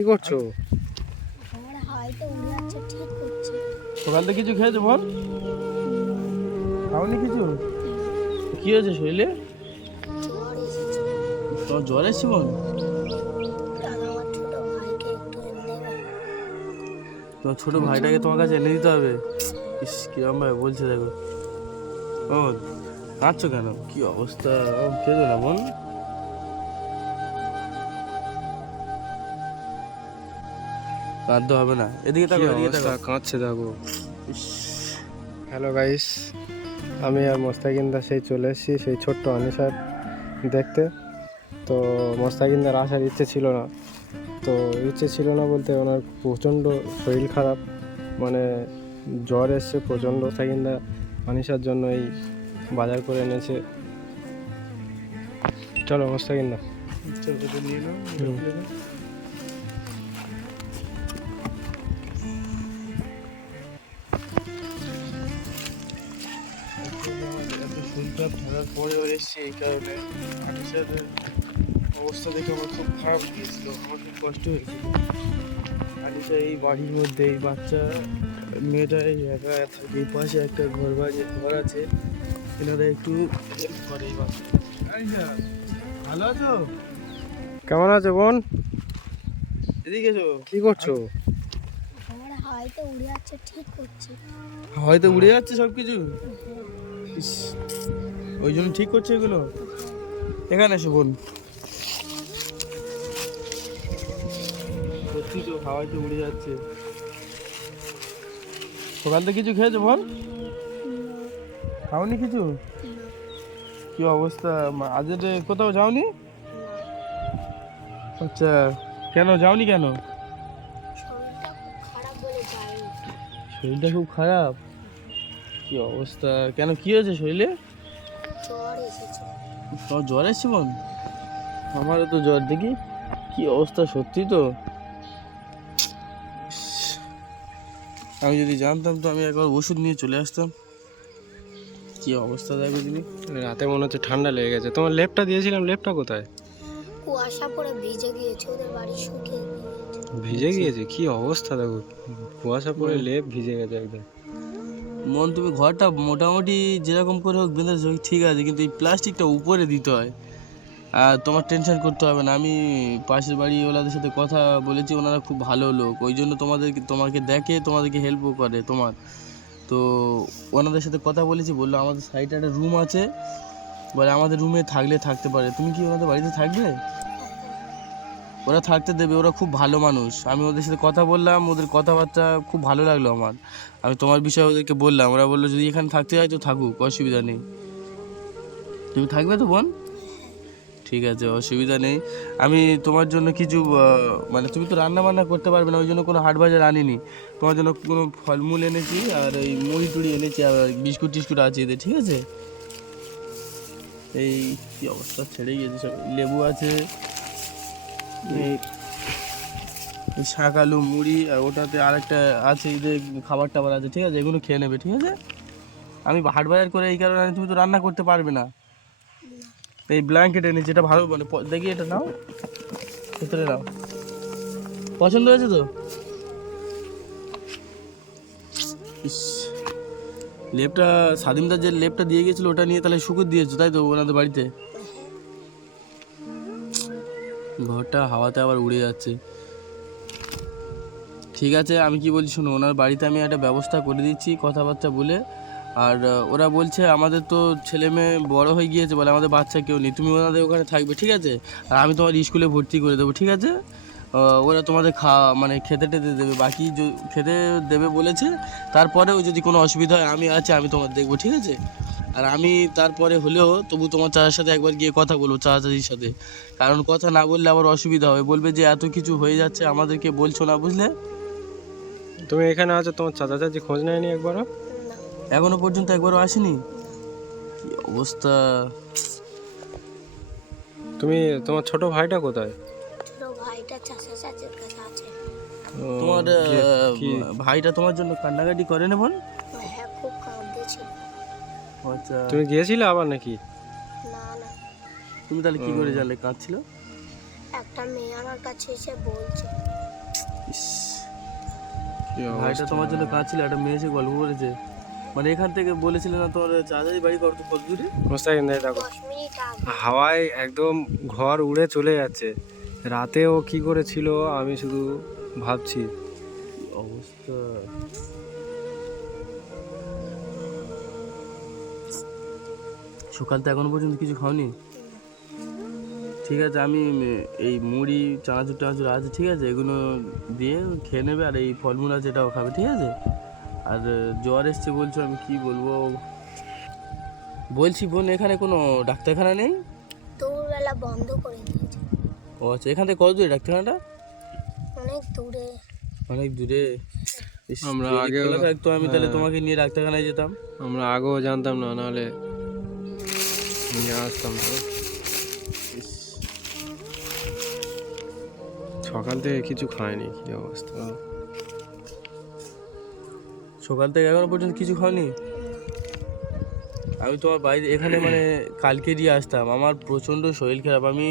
কি করছো? সকাল থেকে কিছু খেয়েছো বল? খাওনি কিছু? কি হয়েছে শরীরে? তোমার জ্বর এসছে বল? তোমার ছোট ভাইটাকে তোমার কাছে এনে দিতে হবে। ইস কিরম ভাবে বলছে দেখো। ও কাঁদছো কেন? কি অবস্থা? ও কেঁদো না বোন। কাঁদতে হবে না। এদিকে কি তাকো, এদিকে অবস্থা, তাকো। কাঁদছে দেখো। ইস, হ্যালো গাইস, আমি আর মোস্তাকিন্দা সেই চলে এসেছি সেই ছোট্ট আনিসার দেখতে। তো মোস্তাকিন্দার আসার ইচ্ছে ছিল না। তো ইচ্ছে ছিল না বলতে ওনার প্রচণ্ড শরীর খারাপ, মানে জ্বর এসছে প্রচণ্ড। মোস্তাকিন্দা আনিসার জন্য এই বাজার করে এনেছে। চলো মোস্তাকিন্দা। চল, এটা নিয়ে নাও, এটা হুম। খুলে নাও। এত শরীর খারাপ থাকার পরে ওর এসছে এই কারণে। আনিসের অবস্থা দেখে আমার খুব খারাপ গিয়েছিল, আমার খুব কষ্ট হয়েছিল। আনিসা এই বাড়ির মধ্যে, এই বাচ্চা মেয়েটা এই একা থাকে। এই পাশে একটা ঘর আছে, এনারা একটু হেল্প করে এই বাচ্চা। আনিসা ভালো আছো? কেমন আছো বোন? এদিকে এসো। কি করছো? হয়তো উড়ে যাচ্ছে সবকিছু। ইস, ওই জন্য ঠিক করছে এগুলো। এখানে এসো বোন। সত্যি তো হাওয়ায় তো উড়ে যাচ্ছে। সকাল থেকে কিছু খেয়েছো বল? খাওনি কিছু? কি অবস্থা? আজ কোথাও যাওনি? আচ্ছা, কেন যাওনি কেন? শরীরটা খুব খারাপ। কি অবস্থা? কেন কি হয়েছে শরীরে? তোমার জ্বর এসছে বোন? আমারও তো জ্বর দেখি। কি অবস্থা, সত্যি তো। ইস, আমি যদি জানতাম তো আমি একবার ওষুধ নিয়ে চলে আসতাম। কি অবস্থা দেখো তুমি। রাতে মনে হচ্ছে ঠান্ডা লেগে গেছে। তোমার লেপটা দিয়েছিলাম, লেপটা কোথায়? কুয়াশা পড়ে ভিজে গিয়েছে, ওদের বাড়ি শুকিয়ে গিয়েছে। ভিজে গিয়েছে? কি অবস্থা দেখো, কুয়াশা পড়ে লেপ ভিজে গেছে একদম। মন তুমি ঘরটা মোটামুটি যেরকম করে হোক বেঁধেছো ঠিক আছে, কিন্তু এই প্লাস্টিকটা উপরে দিতে হয়। আর তোমার টেনশন করতে হবে না, আমি পাশের বাড়িওয়ালাদের সাথে কথা বলেছি, ওনারা খুব ভালো লোক, ওই জন্য তোমাকে দেখে তোমাদেরকে হেল্পও করে তোমার। তো ওনাদের সাথে কথা বলেছি, বললো আমাদের সাইডে একটা রুম আছে, বলে আমাদের রুমে থাকলে থাকতে পারে। তুমি কি ওনাদের বাড়িতে থাকবে? ওরা থাকতে দেবে, ওরা খুব ভালো মানুষ। আমি ওদের সাথে কথা বললাম, ওদের কথাবার্তা খুব ভালো লাগলো আমার। আমি তোমার বিষয়ে ওদেরকে বললাম, ওরা বললো যদি এখানে থাকতে হয় তো থাকুক, অসুবিধা নেই। তুমি থাকবে তো বোন? ঠিক আছে, অসুবিধা নেই। আমি তোমার জন্য কিছু মানে তুমি তো রান্না বান্না করতে পারবে না, ওই জন্য কোনো হাট বাজার আনিনি। তোমার জন্য কোনো ফলমূল এনেছি, আর ওই মুড়ি টুড়ি এনেছি, আর বিস্কুট টিস্কুট আছে এদের, ঠিক আছে? এই কি অবস্থা, ছেড়ে গিয়েছে সব। লেবু আছে, এই শাক আলু মুড়ি, আর ওটাতে আরেকটা আছে এদের খাবার টাবার আছে, ঠিক আছে? এগুলো খেয়ে নেবে, ঠিক আছে? আমি হাট বাজার করে এই কারণে তুমি তো রান্না করতে পারবে না। এই ব্ল্যাঙ্কেট এনেছি, এটা ভালো, মানে দেখি এটা নাও, ভেতরে নাও। পছন্দ হয়েছে তো? ইস, লেপটা স্বাধীনতার যে লেপটা দিয়ে গেছিলো ওটা নিয়ে তাহলে শুকুর দিয়েছো তাই তো ওনাদের বাড়িতে? ঘরটা হাওয়াতে আবার উড়ে যাচ্ছে। ঠিক আছে, আমি কি বলছি শোনো, ওনার বাড়িতে আমি একটা ব্যবস্থা করে দিচ্ছি কথাবার্তা বলে। আর ওরা বলছে আমাদের তো ছেলে মেয়ে বড় হয়ে গিয়েছে, বলে আমাদের বাচ্চা কেউ নেই, তুমি ওনাদের ওখানে থাকবে, ঠিক আছে? আর আমি তোমার স্কুলে ভর্তি করে দেবো, ঠিক আছে? ওরা তোমাদের মানে খেতে টেতে দেবে, বাকি খেতে দেবে বলেছে। তারপরেও যদি কোনো অসুবিধা হয় আমি আছি, আমি তোমার দেখবো, ঠিক আছে? আর আমি তারপরে হলেও তবু তোমার চাচার সাথে একবার গিয়ে কথা বলবো, চাচাজির সাথে। কারণ কথা না বললে আবার অসুবিধা হবে, বলবে যে এত কিছু হয়ে যাচ্ছে আমাদেরকে বলছো না, বুঝলে? তুমি এখানে আছো, তোমার চাচা চাচি খোঁজ নেয়নি একবারও? এখনো পর্যন্ত একবারও আসেনি? কি অবস্থা। তোমার ছোট ভাইটা কোথায়? ছোট ভাইটা চাচা চাচির কাছে আছে। তোমার কি? ভাইটা তোমার জন্য কান্নাকাটি করে না বোন? হ্যাঁ, খুব কাঁদছিল। আচ্ছা, তুমি গিয়েছিলে আবার নাকি? না না, তুমি তাহলে কি করে জানলে কাঁদছিল? একটা মেয়ে আমার কাছে এসে বলছে। ভাইটা তোমার জন্য কাঁদছিল, একটা মেয়ে এসে গল্প করেছে। মানে এখান থেকে বলেছিলে না তোমার চাচাই বাড়ি কত কত দূরে? মোস্তাকিন্দা দেখো 10 মিনিট আগে। হাওয়ায় একদম ঘর উড়ে চলে যাচ্ছে। রাতে ও কি করেছিল আমি শুধু ভাবছি। কি অবস্থা! সকাল তো এখনো পর্যন্ত কিছু খাওনি? ঠিক আছে, আমি এই মুড়ি চানাচুর টানাচুর আছে, ঠিক আছে, এগুলো দিয়ে খেয়ে নেবে। আর এই ফলমূল আছে এটাও খাবে, ঠিক আছে। আর জ্বর এসছে বলছো, আমি কি বলবো। বলছি বোন, এখানে কোনো ডাক্তারখানা নেই? দুপুরবেলা বন্ধ করে দিয়েছে। ও আচ্ছা, এখান থেকে কত দূরে ডাক্তারখানাটা? অনেক দূরে। অনেক দূরে। ইস, আমরা যদি আগেও- খোলা থাকতো আমি তাহলে হ্যাঁ। তোমাকে নিয়ে ডাক্তারখানায় যেতাম। আমরা আগেও জানতাম না, নাহলে নিয়ে আসতাম তো। ইস, সকাল থেকে কিছু খায়নি, কি অবস্থা। সকাল থেকে এখনো পর্যন্ত কিছু খাওনি? আমি তোমার বাড়িতে এখানে মানে কালকে দিয়ে আসতাম, আমার প্রচণ্ড শরীর খারাপ, আমি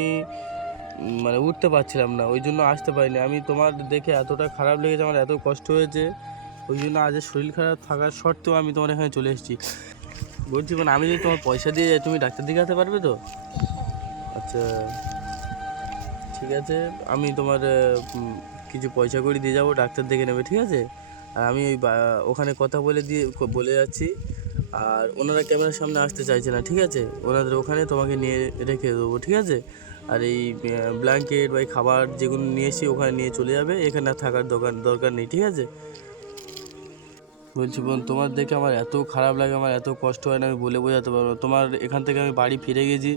মানে উঠতে পারছিলাম না, ওই জন্য আসতে পারিনি। আমি তোমার দেখে এতটা খারাপ লেগেছে, আমার এত কষ্ট হয়েছে, ওই জন্য আজ শরীর খারাপ থাকার সত্ত্বেও আমি তোমার এখানে চলে এসেছি। বলছি মানে আমি যদি তোমার পয়সা দিয়ে যাই, তুমি ডাক্তার দেখাতে পারবে তো? আচ্ছা ঠিক আছে, আমি তোমার কিছু পয়সা করে দিয়ে যাবো, ডাক্তার দেখে নেবে, ঠিক আছে। আর আমি ওই ওখানে কথা বলে যাচ্ছি। আর ওনারা ক্যামেরার সামনে আসতে চাইছে না, ঠিক আছে, ওনাদের ওখানে তোমাকে নিয়ে রেখে দেবো, ঠিক আছে। আর এই ব্ল্যাঙ্কেট বা এই খাবার যেগুলো নিয়ে এসেছি ওখানে নিয়ে চলে যাবে, এখানে আর থাকার দরকার নেই, ঠিক আছে। বলছি বোন, তোমার দেখে আমার এত খারাপ লাগে, আমার এত কষ্ট হয় না, আমি বলে বোঝাতে পারবো না। তোমার এখান থেকে আমি বাড়ি ফিরে গেছি,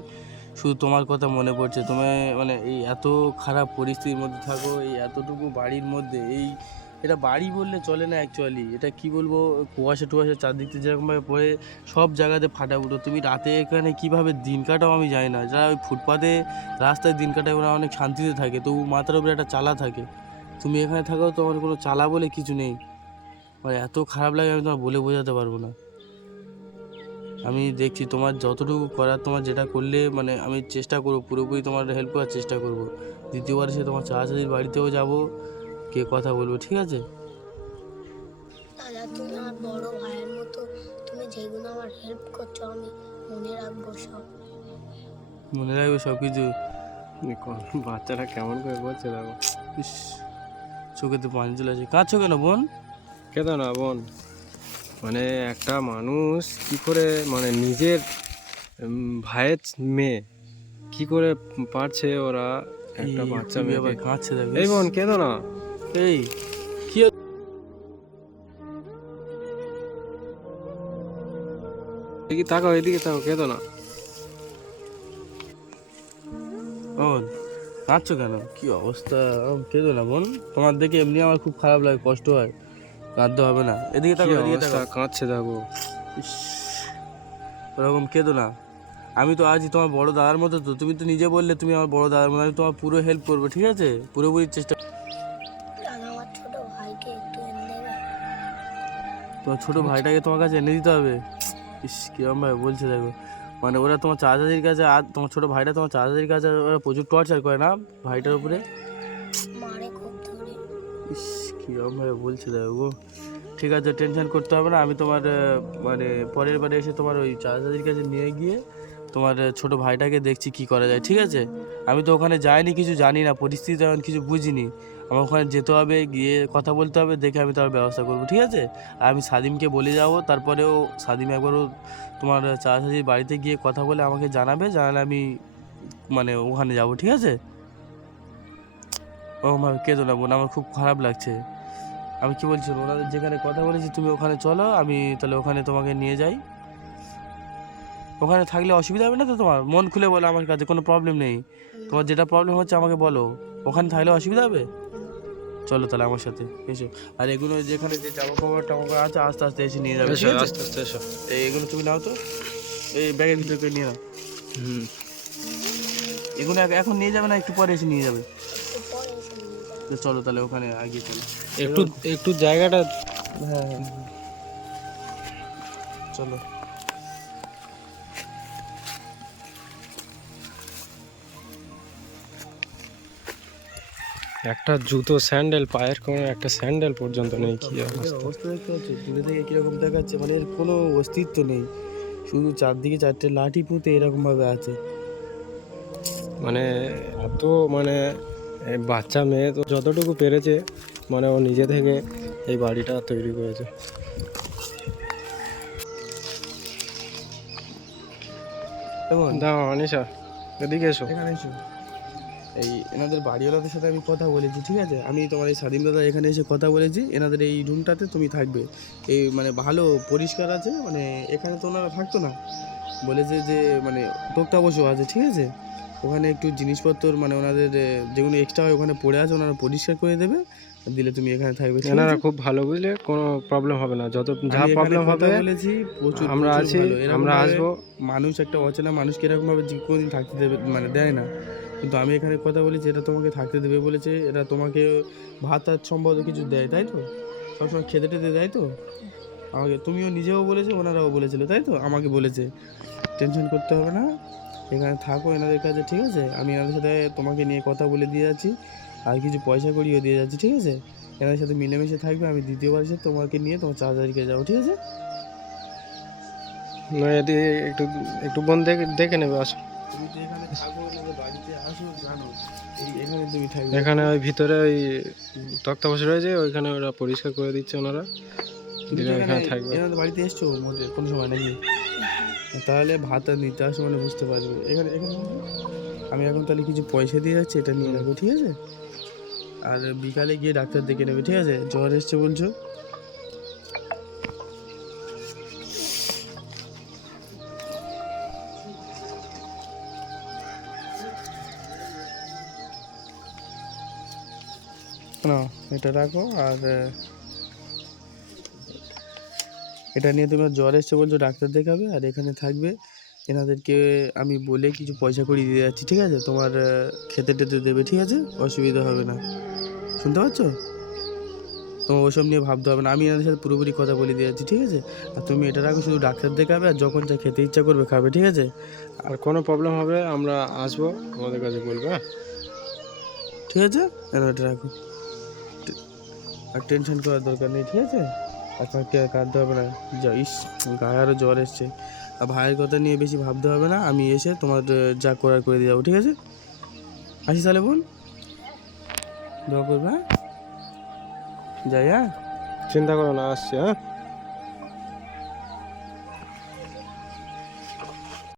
শুধু তোমার কথা মনে পড়ছে। তুমি মানে এই এত খারাপ পরিস্থিতির মধ্যে থাকো, এই এতটুকু বাড়ির মধ্যে, এটা বাড়ি বললে চলে না অ্যাকচুয়ালি, এটা কি বলবো, কুয়াশা টুয়াশা চারদিক থেকে যেরকমভাবে পড়ে, সব জায়গাতে ফাটা ফুটো। তুমি রাতে এখানে কিভাবে দিন কাটাও আমি জানি না। যারা ওই ফুটপাতে রাস্তায় দিন কাটায় ওরা অনেক শান্তিতে থাকে, তবু মাথার উপরে একটা চালা থাকে। তুমি এখানে থাকো, তোমার কোনো চালা বলে কিছু নেই। মানে এত খারাপ লাগে, আমি তোমার বলে বোঝাতে পারবো না। আমি দেখছি তোমার যতটুকু করার, তোমার যেটা করলে মানে আমি চেষ্টা করবো, পুরোপুরি তোমার হেল্প করার চেষ্টা করব। দ্বিতীয়বার সে তোমার চাচাদির বাড়িতেও যাব, কে কথা বলবো, ঠিক আছে। দাদা, তুমি আমার বড় ভাইয়ের মতো। তুমি যেগুলো আমার হেল্প করছো আমি মনে রাখবো সব। মনে রাখবে সব কিছু। বাচ্চারা কেমন করে বলছে দেখো। ইস, চোখেতে পানি চলে আসে। কাঁদছো কেন বোন? কেতো না বোন, মানে একটা মানুষ কি করে, মানে নিজের ভাইয়ের মেয়ে কি করে পারছে ওরা একটা এই বাচ্চা খুবই আবার মেয়েকে। কাঁদছে, দেখো। এই বোন কেঁদো না, এই কি এদিকে তাকাও, এদিকে তাকাও, কেঁদো না। ও, কাঁদছো কেন? কি অবস্থা! কেঁদো না বোন, তোমার দেখে এমনি আমার খুব খারাপ লাগে, কষ্ট হয়, কাঁদতে হবে না। এদিকে কি তাকাও, এদিকে অবস্থা, তাকাও। কাঁদছে দেখো। ইস, ওরকম কেঁদো না। আমি তো আজই তোমার বড় দাদার মতো, তো তুমি তো নিজে বললে তুমি আমার বড় দাদার মতো, আমি তোমার পুরো হেল্প করবো, ঠিক আছে, পুরোপুরি চেষ্টা। দাদা, আমার ছোট ভাইকে একটু এনে দেবে? তোমার ছোটো ভাইটাকে তোমার কাছে এনে দিতে হবে? ইস, কিরম ভাবে বলছে দেখো। মানে ওরা তোমার চাচাদের কাছে, আর তোমার ছোটো ভাইটা তোমার চাচাদের কাছে ওরা প্রচুর টর্চার করে না ভাইটার উপরে? মারে খুব ধরে। ইস, কিরম ভাবে বলছে দেখো গো। ঠিক আছে, টেনশন করতে হবে না, আমি তোমার মানে পরের বারে এসে তোমার ওই চাচাদের কাছে নিয়ে গিয়ে তোমার ছোট ভাইটাকে দেখছি কি করা যায়, ঠিক আছে। আমি তো ওখানে যাইনি, কিছু জানি না, পরিস্থিতি তেমন কিছু বুঝিনি। আমার ওখানে যেতে হবে, গিয়ে কথা বলতে হবে, দেখে আমি তার ব্যবস্থা করবো, ঠিক আছে। আর আমি সাদিমকে বলে যাবো, তারপরেও সাদিম একবারও তোমার চাচাজির বাড়িতে গিয়ে কথা বলে আমাকে জানালে আমি মানে ওখানে যাব, ঠিক আছে। ও আমার কেঁদো না বোন, আমার খুব খারাপ লাগছে। আমি কি বলছি, ওনাদের যেখানে কথা বলেছি তুমি ওখানে চলো, আমি তাহলে ওখানে তোমাকে নিয়ে যাই। ওখানে থাকলে অসুবিধা হবে না তো? তোমার মন খুলে বলো, আমার কাছে কোনো প্রবলেম নেই। তোমার যেটা প্রবলেম হচ্ছে আমাকে বলো, ওখানে থাকলে অসুবিধা হবে? চলো তাহলে আমার সাথে এসো। আর এগুলো যেখানে যে জামা কাপড় টামা আছে আস্তে আস্তে এসে নিয়ে যাবে, এসো, ঠিক আছে। আস্তে আস্তে এসো। এগুলো তুমি নাও তো, এই ব্যাগের ভিতরে করে নিয়ে নাও। হুম। এগুলো এখন নিয়ে যাবে না, একটু পরে এসে নিয়ে যাবে? একটু পরে এসে নিয়ে যাবে। তো চলো তাহলে ওখানে আগে চলো। একটু একটু জায়গাটা। হ্যাঁ হ্যাঁ, চলো। একটা জুতো স্যান্ডেল, পায়ের কোনো একটা স্যান্ডেল পর্যন্ত নেই। কি অবস্থা! অবস্থা দেখতে পাচ্ছ দূরে থেকে কিরকম দেখাচ্ছে, মানে এর কোনো অস্তিত্ব নেই, শুধু চারদিকে চারটে লাঠি পুঁতে এরকম ভাবে আছে। মানে এত মানে বাচ্চা মেয়ে তো যতটুকু পেরেছে, মানে ও নিজে থেকে এই বাড়িটা তৈরি করেছে। কেমন? দাও অনিশা, এদিকে এসো। এখানে এসো। এই এনাদের বাড়িওয়ালাদের সাথে আমি কথা বলেছি, ঠিক আছে? আমি তোমার এই স্বাধীন দাদা এখানে এসে কথা বলেছি, এনাদের এই রুমটাতে তুমি থাকবে। এই মানে ভালো পরিষ্কার আছে, মানে এখানে তো ওনারা থাকতো না, বলেছে যে মানে টোকটা বসেও আছে, ঠিক আছে? ওখানে একটু জিনিসপত্র মানে ওনাদের যেগুলো এক্সট্রা হয় ওখানে পড়ে আছে, ওনারা পরিষ্কার করে দেবে, দিলে তুমি এখানে থাকবে, ঠিক এনারা আছে? খুব ভালো, বুঝলে, কোনো প্রবলেম হবে না। যত যা আমি এখানে প্রবলেম কথা হবে বলেছি, প্রচুর আমরা প্রচুর আছি, ভালো। এরকম আমরা ভাবে আসবো। মানুষ একটা অচেনা মানুষকে এরকম ভাবে কোনোদিন থাকতে দেবে মানে দেয় না, কিন্তু আমি এখানে কথা বলেছি, এটা তোমাকে থাকতে দেবে বলেছে। এরা তোমাকে ভাত টাত সম্ভবত কিছু দেয়, তাই তো? সবসময় খেতে টেতে দেয় তো আমাকে? তুমিও নিজেও বলেছো, ওনারাও বলেছিল, তাই তো? আমাকে বলেছে। টেনশন করতে হবে না, এখানে থাকো এনাদের কাছে, ঠিক আছে? আমি এনাদের সাথে তোমাকে নিয়ে কথা বলে দিয়ে যাচ্ছি, আর কিছু পয়সা করিয়ে দিয়ে যাচ্ছি, ঠিক আছে? এনাদের সাথে মিলেমিশে থাকবে। আমি দ্বিতীয়বার এসে তোমাকে নিয়ে তোমার চাচাদিকে যাবো, ঠিক আছে? না, এদিকে একটু একটু বোন দেখে দেখে নেবে, আসো। তুমি তো এখানে থাকো, ওনাদের বাড়িতে আসো, জানো এখানে তুমি থাকবে। এখানে ওই ভিতরে ওই তক্তা বসে রয়েছে, ওইখানে ওরা পরিষ্কার করে দিচ্ছে ওনারা, তুমি দিলে তো ওইখানে থাকবে। এনাদের বাড়িতে এসছো মোটে কোনো সময় নাকি? তাহলে ভাত আর নিতে আসো, মানে বুঝতে পারবে। এখানে এখানে আমি এখন তাহলে কিছু পয়সা দিয়ে যাচ্ছি, এটা নিয়ে রাখো, ঠিক আছে? আর বিকালে গিয়ে ডাক্তার দেখে নেবে, ঠিক আছে? জ্বর এসছে বলছো। না, এটা রাখো। আর এটা নিয়ে তোমার জ্বর এসছে বলছো, ডাক্তার দেখাবে, আর এখানে থাকবে। এনাদেরকে আমি বলে কিছু পয়সা করে দিয়ে যাচ্ছি, ঠিক আছে? তোমার খেতে টেতে দেবে, ঠিক আছে? অসুবিধা হবে না, শুনতে পাচ্ছ? তোমার ওসব নিয়ে ভাবতে হবে না, আমি এনাদের সাথে পুরোপুরি কথা বলে দিয়ে যাচ্ছি, ঠিক আছে? আর তুমি এটা রাখো, শুধু ডাক্তার দেখাবে, আর যখন যা খেতে ইচ্ছা করবে খাবে, ঠিক আছে? আর কোনো প্রবলেম হবে আমরা আসবো, আমাদের কাছে বলবে, হ্যাঁ? ঠিক আছে, এটা রাখো। আর টেনশন করার দরকার নেই, ঠিক আছে? আর তোমাকে আর কাঁদতে হবে না। ইস, গায়ে আরও জ্বর এসছে। আর ভাইয়ের কথা নিয়ে বেশি ভাবতে হবে না, আমি এসে তোমার যা করার করে দিয়ে যাবো, ঠিক আছে? আসি তাহলে বোন, দোয়া করবে, হ্যাঁ? যাই, হ্যাঁ? চিন্তা করো না, আসছি, হ্যাঁ?